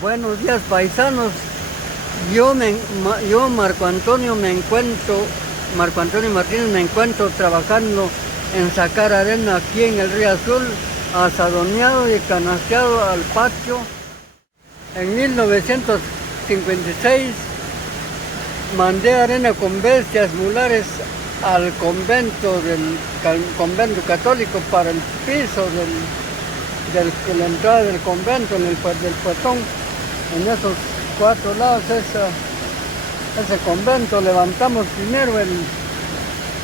Buenos días, paisanos. Yo, Marco Antonio Martínez, me encuentro trabajando en sacar arena aquí en el Río Azul, asadoneado y canasteado al patio. En 1956 mandé arena con bestias mulares al convento convento católico para el piso de la entrada del convento, del puertón. En esos 4 lados ese convento levantamos primero el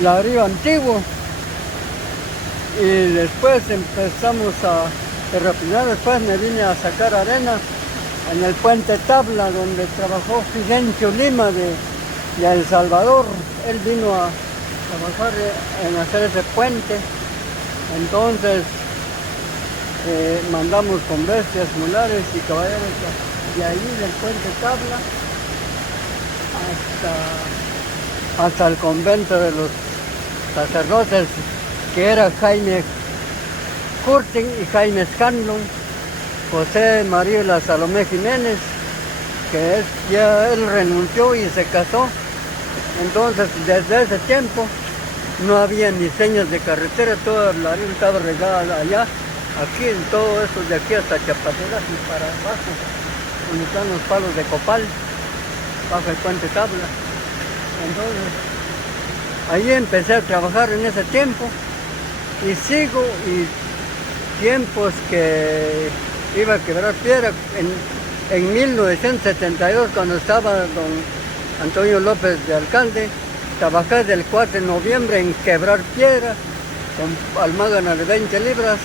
ladrillo antiguo y después empezamos a terrapinar. Después me vine a sacar arena en el puente Tabla, donde trabajó Fidencio Lima de El Salvador. Él vino a trabajar en hacer ese puente. Entonces mandamos con bestias mulares y caballeros de ahí del puente Tabla hasta el convento de los sacerdotes, que era Jaime Curtin y Jaime Scanlon, José María La Salomé Jiménez, que ya él renunció y se casó. Entonces, desde ese tiempo no había ni señas de carretera, toda la arena estaba regada allá, aquí, en todo eso de aquí hasta Chapateras y para abajo, donde están los palos de copal, bajo el puente Tabla. Entonces, ahí empecé a trabajar en ese tiempo y sigo, y tiempos que iba a quebrar piedra. En 1972, cuando estaba don Antonio López de alcalde, trabajé del 4 de noviembre en quebrar piedra, con almágana de 20 libras,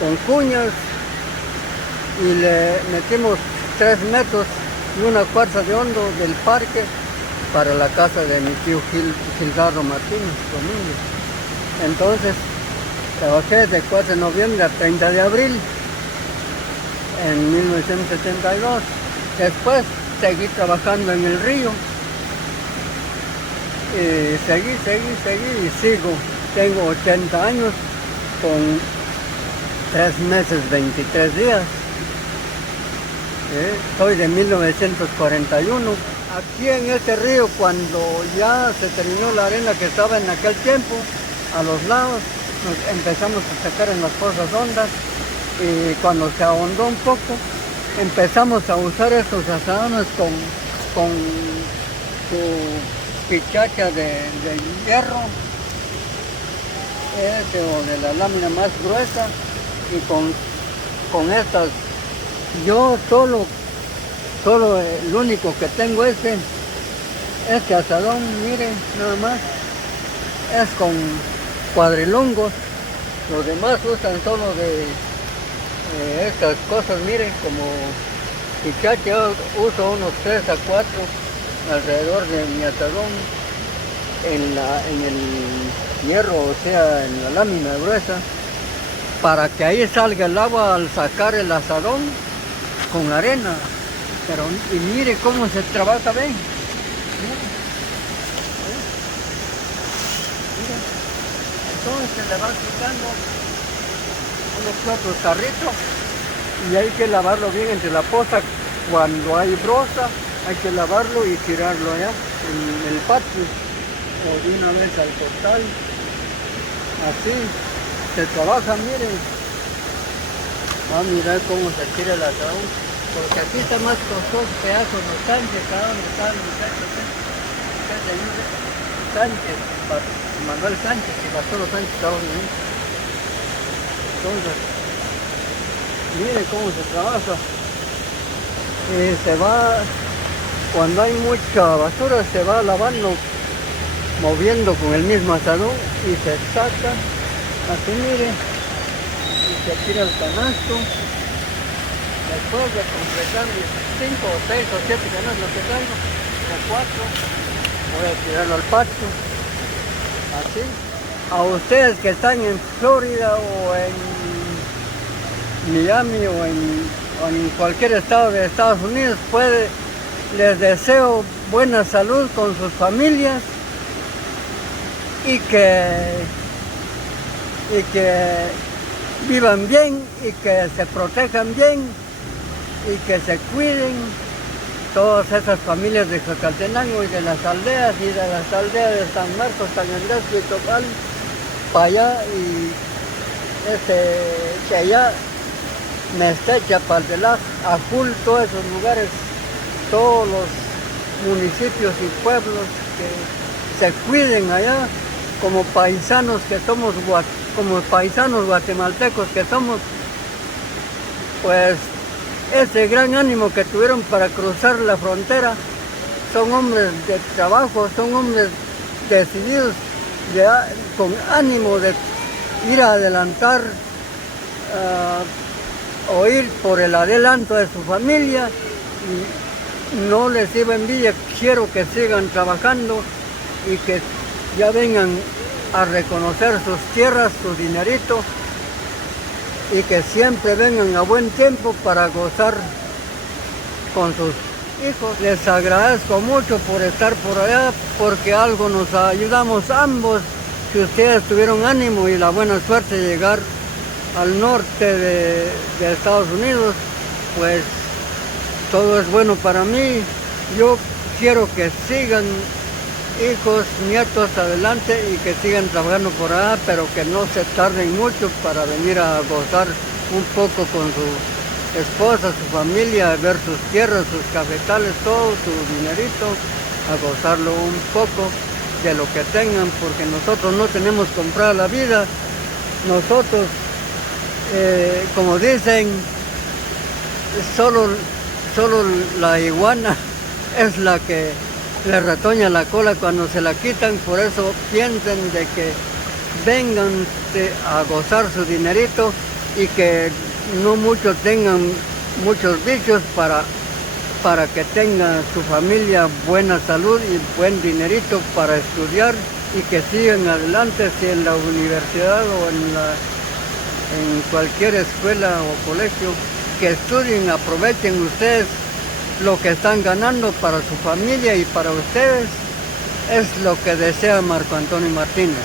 con cuñas, y le metimos 3 metros y una cuarta de hondo del parque para la casa de mi tío Gildardo Martínez Domínguez. Entonces, trabajé del 4 de noviembre al 30 de abril en 1972. Después seguí trabajando en el río. Y seguí y sigo. Tengo 80 años con 3 meses, 23 días. Soy de 1941. Aquí en este río, cuando ya se terminó la arena que estaba en aquel tiempo, a los lados, nos empezamos a sacar en las fosas hondas, y cuando se ahondó un poco, empezamos a usar estos asadones con su pichacha de hierro, o de la lámina más gruesa, y con estas. Yo solo el único que tengo este asadón, miren, nada más, es con cuadrilongos. Los demás usan solo de estas cosas, miren, como pichacha. Yo uso unos 3 a 4 alrededor de mi asadón en el hierro, o sea, en la lámina gruesa, para que ahí salga el agua al sacar el asadón con arena. Pero, y mire cómo se trabaja, ven. Entonces le van quitando unos otros carritos y hay que lavarlo bien entre la poza. Cuando hay brosa hay que lavarlo y tirarlo allá en el patio, o de una vez al costal. Así se trabaja, miren. Va a mirar cómo se tira el asadón, porque aquí está más costoso pedazos de Sánchez, cada uno está en Sánchez, Manuel Sánchez y Bartolo Sánchez estaban ahí. Entonces, miren cómo se trabaja. Se va, cuando hay mucha basura, se va lavando, moviendo con el mismo asadón, y se saca, así miren, y se tira el canasto. Después de completar mis 5 o 6 o 7 canastos, lo que traigo, o 4, voy a tirarlo al patio, así. A ustedes que están en Florida o en Miami o en cualquier estado de Estados Unidos, les deseo buena salud con sus familias, y que vivan bien y que se protejan bien, y que se cuiden todas esas familias de Jacaltenango y de las aldeas de San Marcos, San Andrés, Vitopal, para allá y Chayá, Mestecha, Paldelaj, Ajul, todos esos lugares, todos los municipios y pueblos que se cuiden allá como paisanos que somos, como paisanos guatemaltecos que somos, pues ese gran ánimo que tuvieron para cruzar la frontera, son hombres de trabajo, son hombres decididos, con ánimo de ir a adelantar o ir por el adelanto de su familia. Y no les sirve envidia, quiero que sigan trabajando y que ya vengan a reconocer sus tierras, su dinerito, y que siempre vengan a buen tiempo para gozar con sus hijos. Les agradezco mucho por estar por allá, porque algo nos ayudamos ambos. Si ustedes tuvieron ánimo y la buena suerte de llegar al norte de Estados Unidos, pues todo es bueno para mí. Yo quiero que sigan hijos, nietos adelante y que sigan trabajando por allá, pero que no se tarden mucho para venir a gozar un poco con su esposa, su familia, a ver sus tierras, sus cafetales, todo su dinerito, a gozarlo un poco de lo que tengan, porque nosotros no tenemos comprada la vida. Nosotros, como dicen, solo la iguana es la que le retoña la cola cuando se la quitan. Por eso piensen de que vengan a gozar su dinerito y que no muchos tengan muchos vicios para que tenga su familia buena salud y buen dinerito para estudiar y que sigan adelante, si en la universidad o en cualquier escuela o colegio, que estudien, aprovechen ustedes lo que están ganando para su familia y para ustedes. Es lo que desea Marco Antonio Martínez.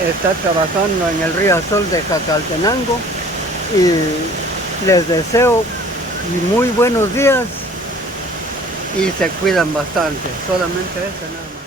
Está trabajando en el Río Azul de Jacaltenango y les deseo muy buenos días y se cuidan bastante. Solamente eso nada más.